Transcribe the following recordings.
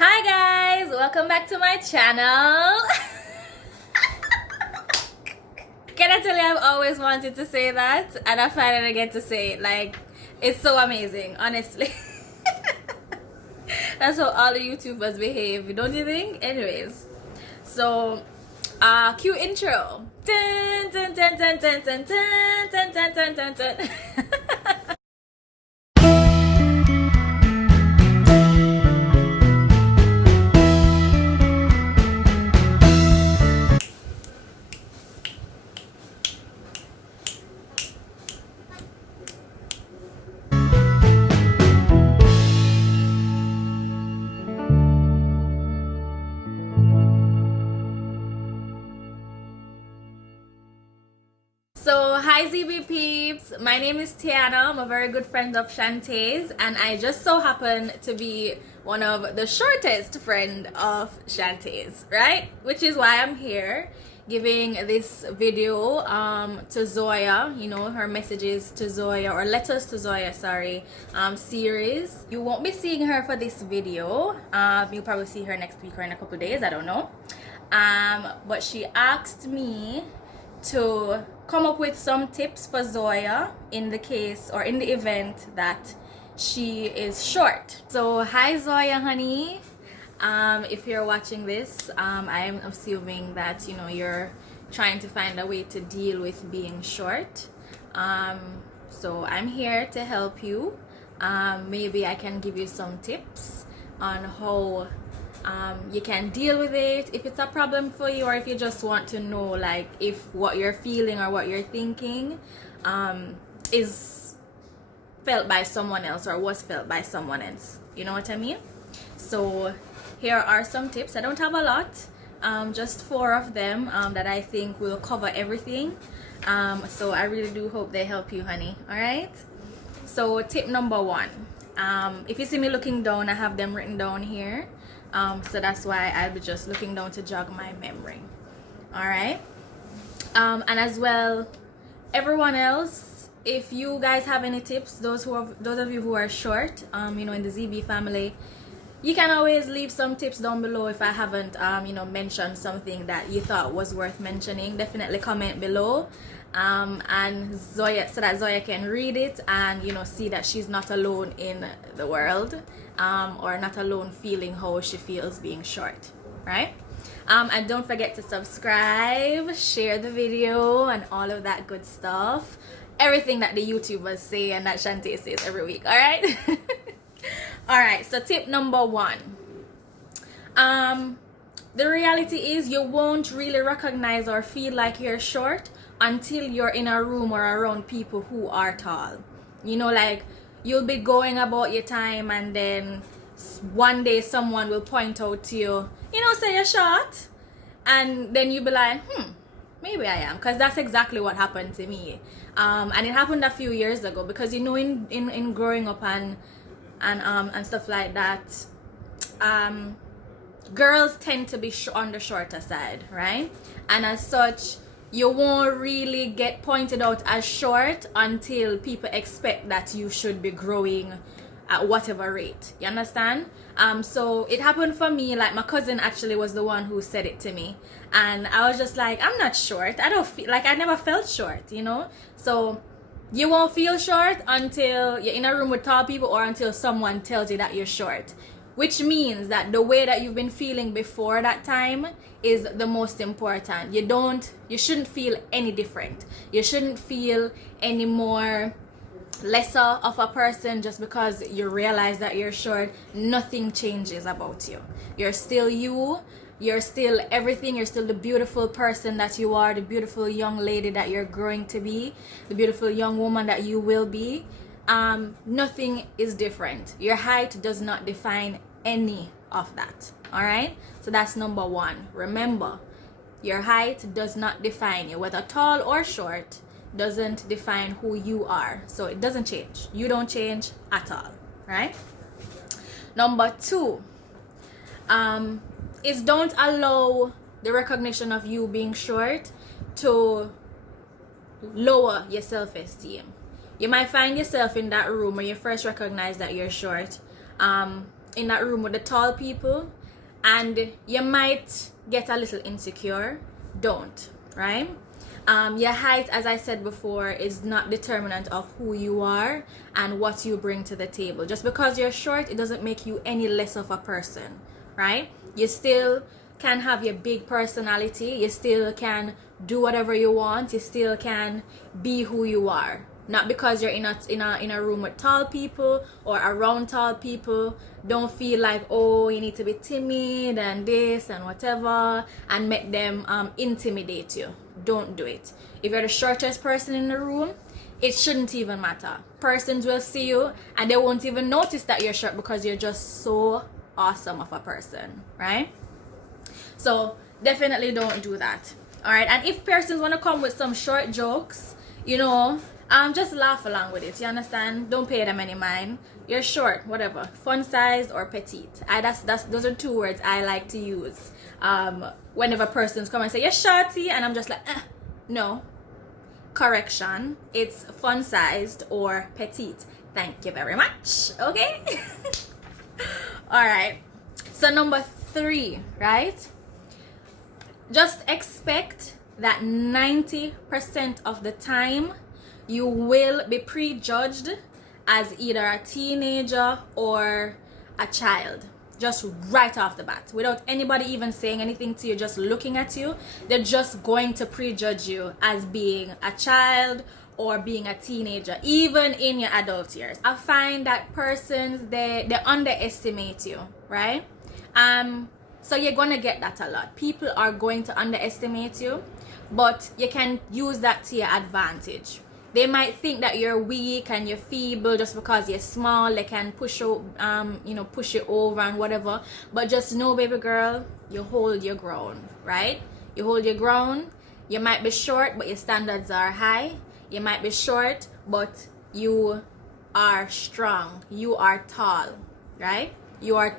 Hi guys, welcome back to my channel. Can I tell you, I've always wanted to say that and I finally get to say it. Like, it's so amazing, honestly. That's how all the YouTubers behave, don't you think? Anyways, so cue intro. Dun, dun, dun, dun, dun, dun, dun, dun, dun, dun, dun, dun. So hi ZB peeps, my name is Tiana. I'm a very good friend of Shantae's and I just so happen to be one of the shortest friend of Shantae's, right? Which is why I'm here giving this video to Zoya, you know, her messages to Zoya or letters to Zoya, sorry, series. You won't be seeing her for this video. You'll probably see her next week or in a couple of days, I don't know. But she asked me to come up with some tips for Zoya in the case or in the event that she is short. So hi Zoya honey, if you're watching this, I'm assuming that you know you're trying to find a way to deal with being short. So I'm here to help you. Maybe I can give you some tips on how you can deal with it if it's a problem for you, or if you just want to know like if what you're feeling or what you're thinking is felt by someone else or was felt by someone else, you know what I mean? So here are some tips. I don't have a lot, just 4 of them that I think will cover everything. So I really do hope they help you honey. All right, so tip number 1, if you see me looking down, I have them written down here. So that's why I'll be just looking down to jog my memory. All right, and as well, everyone else, if you guys have any tips, those of you who are short, you know, in the ZB family, you can always leave some tips down below. If I haven't you know, mentioned something that you thought was worth mentioning, definitely comment below, and Zoya, so that Zoya can read it and you know, see that she's not alone in the world, or not alone feeling how she feels being short, right? And don't forget to subscribe, share the video, and all of that good stuff. Everything that the YouTubers say and that Shantae says every week, all right? All right, so tip number 1. The reality is you won't really recognize or feel like you're short until you're in a room or around people who are tall. You know, like you'll be going about your time and then one day someone will point out to you, you know, say you're short, and then you'll be like, maybe I am, because that's exactly what happened to me. And it happened a few years ago, because you know, in growing up and stuff like that, girls tend to be on the shorter side, right? And as such, you won't really get pointed out as short until people expect that you should be growing at whatever rate, you understand? So it happened for me, like my cousin actually was the one who said it to me, and I was just like, I'm not short, I don't feel like, I never felt short, you know? So you won't feel short until you're in a room with tall people or until someone tells you that you're short, which means that the way that you've been feeling before that time is the most important. You shouldn't feel any different. You shouldn't feel any more lesser of a person just because you realize that you're short. Nothing changes about you. You're still you. You're still everything. You're still the beautiful person that you are, the beautiful young lady that you're growing to be, the beautiful young woman that you will be. Nothing is different. Your height does not define any of that. All right, so that's number 1. Remember, your height does not define you. Whether tall or short doesn't define who you are, so it doesn't change. You don't change at all, right? Number 2 is don't allow the recognition of you being short to lower your self-esteem. You might find yourself in that room when you first recognize that you're short. in that room with the tall people and you might get a little insecure, don't, right? Your height, as I said before, is not determinant of who you are and what you bring to the table. Just because you're short, it doesn't make you any less of a person, right? You still can have your big personality. You still can do whatever you want. You still can be who you are. Not because you're in a room with tall people or around tall people. Don't feel like, oh, you need to be timid and this and whatever and make them intimidate you. Don't do it. If you're the shortest person in the room, it shouldn't even matter. Persons will see you and they won't even notice that you're short because you're just so awesome of a person, right? So definitely don't do that. All right. And if persons want to come with some short jokes, just laugh along with it. You understand? Don't pay them any mind. You're short, whatever. Fun sized or petite. Those are two words I like to use whenever persons come and say you're shorty, and I'm just like, no. Correction. It's fun sized or petite. Thank you very much. Okay. All right. So number 3, right? Just expect that 90% of the time you will be prejudged as either a teenager or a child. Just right off the bat. Without anybody even saying anything to you, just looking at you, they're just going to prejudge you as being a child or being a teenager, even in your adult years. I find that persons, they underestimate you, right? So you're going to get that a lot. People are going to underestimate you, but you can use that to your advantage. They might think that you're weak and you're feeble just because you're small. They can push you over and whatever. But just know, baby girl, you hold your ground, right? You hold your ground. You might be short, but your standards are high. You might be short, but you are strong. You are tall, right? You're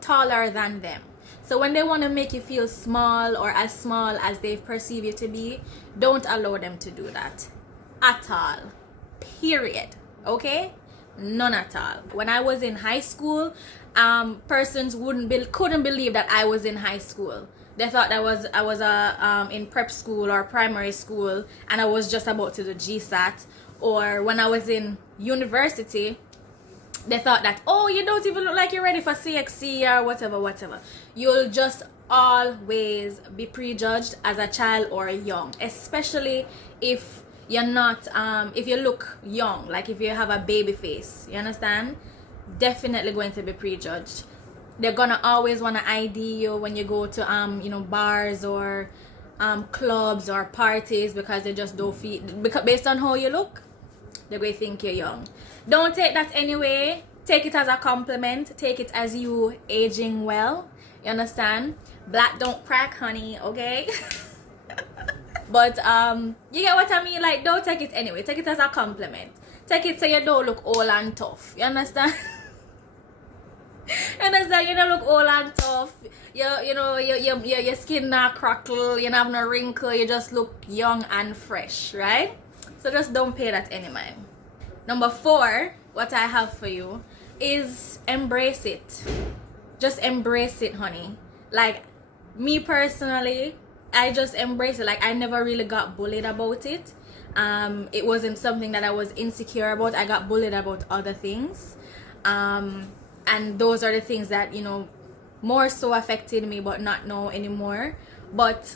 taller than them. So when they want to make you feel small or as small as they perceive you to be, don't allow them to do that. At all. Period. Okay? None at all. When I was in high school, persons couldn't believe that I was in high school. They thought I was in prep school or primary school and I was just about to do GSAT. Or when I was in university, they thought that, oh, you don't even look like you're ready for CXC or whatever. You'll just always be prejudged as a child or young, especially if you're not, if you look young, like if you have a baby face, you understand? Definitely going to be prejudged. They're gonna always want to ID you when you go to, bars or clubs or parties because they just don't feel, because based on how you look, they're going to think you're young. Don't take that anyway. Take it as a compliment. Take it as you aging well. You understand? Black don't crack, honey, okay? But you get what I mean? Like, don't take it anyway. Take it as a compliment. Take it so you don't look old and tough. You understand? You understand? You don't look old and tough. Your skin not crackle. You don't have no wrinkle. You just look young and fresh, right? So just don't pay that any mind. Number 4, what I have for you is embrace it. Just embrace it, honey. Like, me personally, I just embrace it. Like, I never really got bullied about it. It wasn't something that I was insecure about. I got bullied about other things. And those are the things that, more so affected me, but not now anymore. But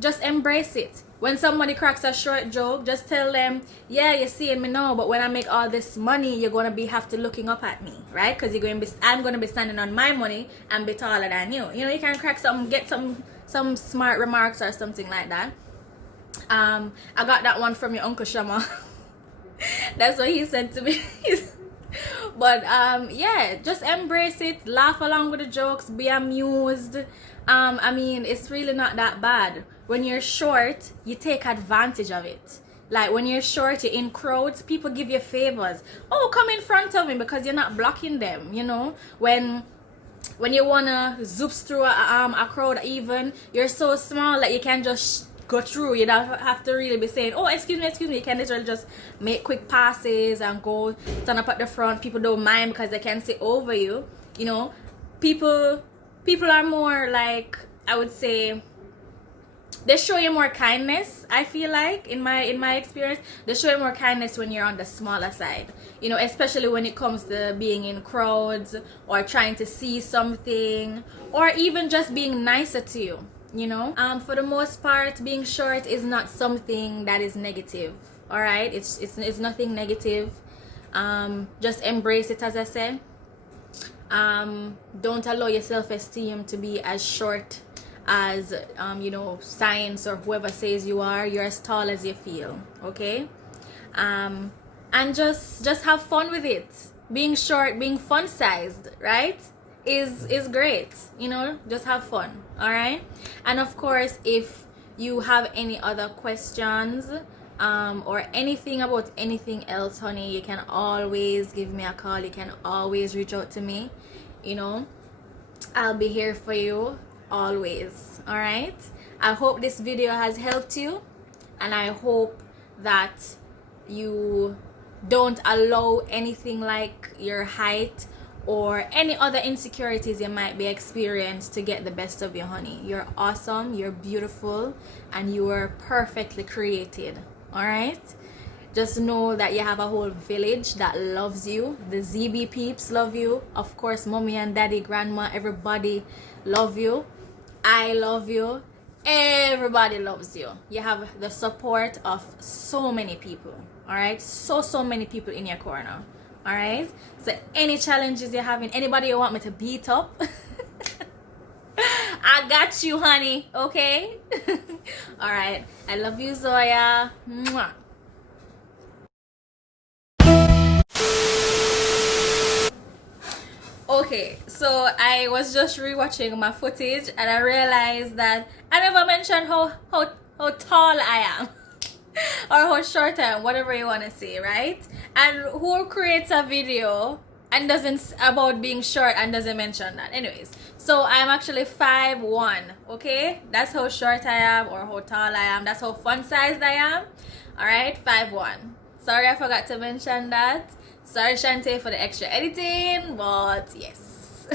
just embrace it. When somebody cracks a short joke, just tell them, yeah, you're seeing me now, but when I make all this money, you're going to have to looking up at me, right? Because I'm going to be standing on my money and be taller than you. You can crack get some smart remarks or something like that. I got that one from your Uncle Shama. That's what he said to me. But yeah, just embrace it, laugh along with the jokes, be amused. It's really not that bad. When you're short, you take advantage of it. Like, when you're short, you're in crowds, people give you favors. Oh, come in front of me, because you're not blocking them, When you wanna zoops through a crowd, even, you're so small that you can just go through. You don't have to really be saying, oh, excuse me. You can literally just make quick passes and go stand up at the front. People don't mind because they can sit over you. You know, people are more like, I would say, they show you more kindness. I feel like in my experience, they show you more kindness when you're on the smaller side, you know, especially when it comes to being in crowds or trying to see something, or even just being nicer to you, you know. For the most part, being short is not something that is negative. All right, it's nothing negative. Just embrace it, as I said. Don't allow your self-esteem to be as short as you know, science or whoever says you are. You're as tall as you feel, okay? And just have fun with it. Being short, being fun sized, right, is great, you know. Just have fun. All right. And of course, if you have any other questions or anything about anything else, honey, you can always give me a call. You can always reach out to me, you know. I'll be here for you always. All right. I hope this video has helped you, and I hope that you don't allow anything like your height or any other insecurities you might be experiencing to get the best of you, honey. You're awesome, you're beautiful, and you are perfectly created. All right. Just know that you have a whole village that loves you. The ZB peeps love you. Of course, mommy and daddy, grandma, everybody love you. I love you. Everybody loves you. You have the support of so many people. All right. So many people in your corner. All right. So any challenges you're having, anybody you want me to beat up, I got you, honey. Okay. All right. I love you, Zoya. Mwah. Okay, so I was just rewatching my footage and I realized that I never mentioned how tall I am or how short I am, whatever you want to say, right? And who creates a video and doesn't about being short and doesn't mention that? Anyways, so I'm actually 5'1", okay? That's how short I am or how tall I am. That's how fun sized I am. All right, 5'1". Sorry, I forgot to mention that. Sorry, Shante, for the extra editing, but yes.